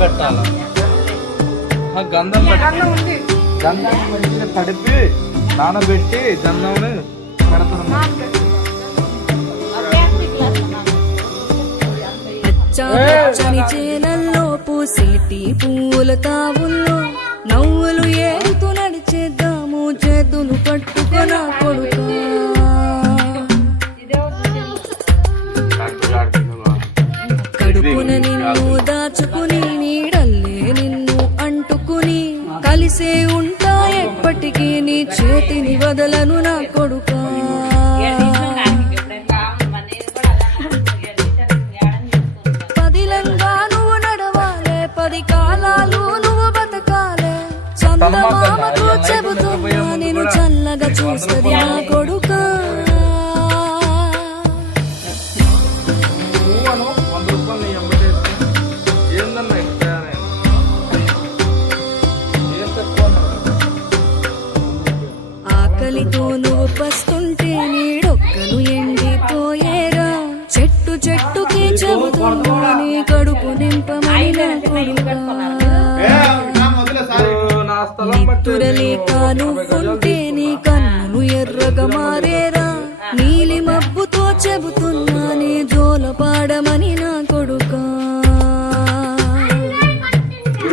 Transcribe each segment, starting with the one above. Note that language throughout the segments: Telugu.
పెట్టాలి. గంధం పెట్టి గంధం మంచిగా తడిపి నానబెట్టి గంధంని పెడతారు. పచ్చని చేలల్లో పూసేటి పూల తావుల్లో నవ్వులు ఏరుతూ నడిచేద్దాము చేతులు పట్టుకున్న కొడుకు. కడుపున నిన్ను దాచుకుని నీడల్లే నిన్ను అంటుకుని కలిసే ఉంటా ఎప్పటికీ నీ చేతిని వదలను నా కొడుకా. పదిలంగా నువ్వు నడవాలే, 10 కాలాలు నువ్వు బతకాలే. చందమామతో చెబుతున్నా నేను చల్లగా చూస్తుంది నా కొడుకా. ఆకలితో నువ్వు పస్తుంటే నీడొక్కలు ఎండిపోయేరా. చెట్టు చెట్టుకి చెబుతున్నా నీ కడుపు నింపమని నా కొడుకా. నిద్దురలేక నువ్వుంటే నీ కన్నులు ఎర్రగా మారేరా. నీలి మబ్బుతో చెబుతున్నా నీ జోల పాడమని నా కొడుకా.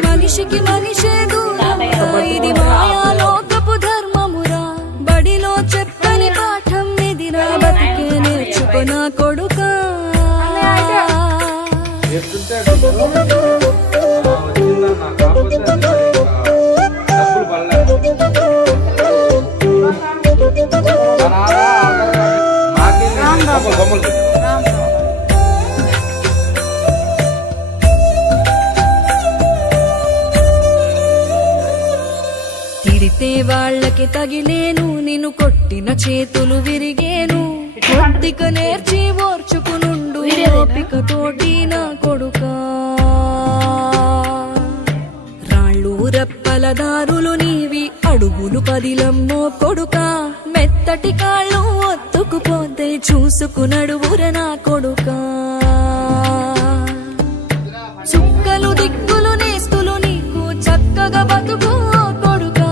మనిషికి మనిషే దూరమురా, ఇది మాయాలోకపు ధర్మమురా. బడిలో చెప్పని పాఠం ఇదిరా, బతికే నేర్చుకో నా కొడుకా. తిడితే వాళ్ళకి తగిలేను, నిన్ను కొట్టిన చేతులు విరిగేను. కొద్దిక నేర్చి ఓర్చుకునుండు ఓపిక తోటి నా కొడుకా. రాళ్ళు రెప్పల దారులు నీవి, అడుగులు 10లమ్మో కొడుకా. మెత్తటి కాళ్ళు ఒత్తుకుపోతే చూసుకునడువుర నా కొడుకా. చుక్కలు దిక్కులు నేస్తులు నీకు చక్కగా బతుకు కొడుకా.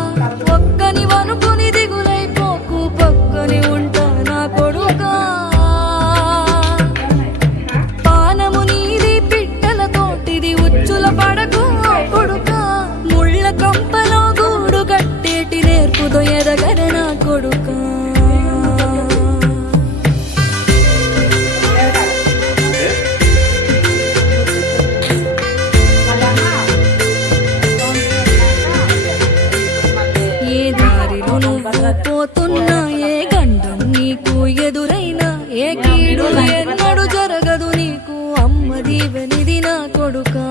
ఒక్కని వనుకుని దిగులైపోకు, పక్కని ఉంటా నా కొడుకా. పానము నీది పిట్టల తోటిది, ఉచ్చుల పడకు కొడుకా. ముళ్ళ కంపలో గూడు కట్టేటి నేర్పుతో ఎదగర నా కొడుకా. పోతున్నా ఏ గండం నీకు ఎదురైనా, ఏ కీడు ఎన్నడు జరగదు నీకు అమ్మ దీవెనిది నా కొడుకా.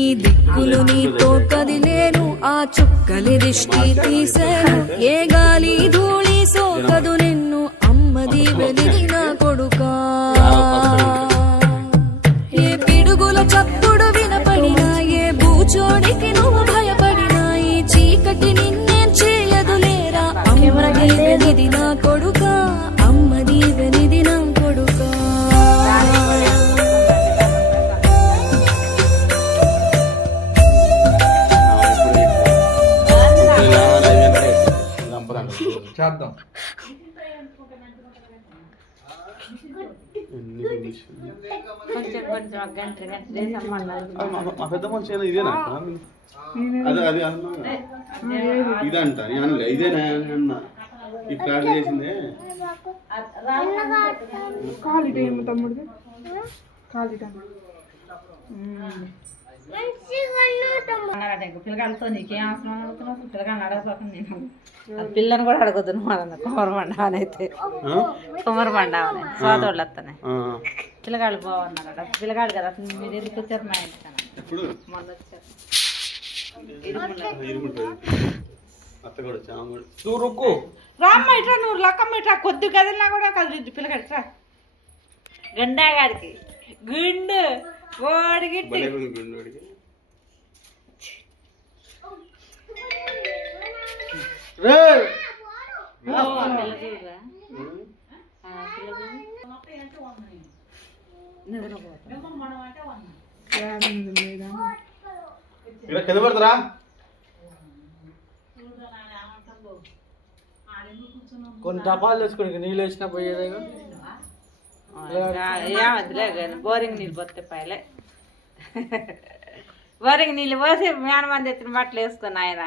ఈ దిక్కులు నీతో కదిలేను, ఆ చుక్కలి దిష్టి తీసేను. ఏ గాలి ధూళి సోకదు నిన్ను అమ్మ దీవెనిది నా కొడుకా. ఏ పిడుగుల చప్పుడు వినపడినా, ఏ బూచోడికి నువ్వు భయపడినా, ఈ చీకటి నిన్నేం చేయదులేరా అమ్మ దీవెనిది నా కొడుకా. అమ్మ దీవెనిది నా కొడుకా. చేద్దాం. మా పెద్ద మనిషి ఇదేనా? అదే అది ఇదంట ఇదేనా అన్న ఈ ఫ్లాట్ చేసిందే. తమ్ముడిది పిల్లగాలతో నీకేం అవసరం అడుగుతున్నావు? పిల్లగాని అడగపోతుంది నేను. పిల్లని కూడా అడగద్దు నువ్వు అన్న. కుమ్మర పండావనైతే కుమ్మర పండావని సోదోళ్ళు వస్తానే పిల్లగాళ్ళు బాగున్నారు. పిల్లగాడు కదా మీరు ఎందుకు వచ్చారు మా ఇంటికన్నా? మొన్న వచ్చారు. రామ్మ ఇట్లా నువ్వు లక్కమ్మ ఇట్లా కొద్ది కదిలినా కూడా కదిలిద్దు పిల్లగాడు. ఇట్లా గండాగాడికి గుండు ఓడికి ఇక్కడ కింద పడతారా కొన్ని టపాలు తెచ్చుకోండి నీళ్ళు వేసినా పోయేదేగా ఏమద్దులే కానీ బోరింగ్ నీళ్ళు పోతే పైలే బోరింగ్ నీళ్ళు పోసి మేనమంది ఎత్తిన బట్టలు వేసుకుని ఆయన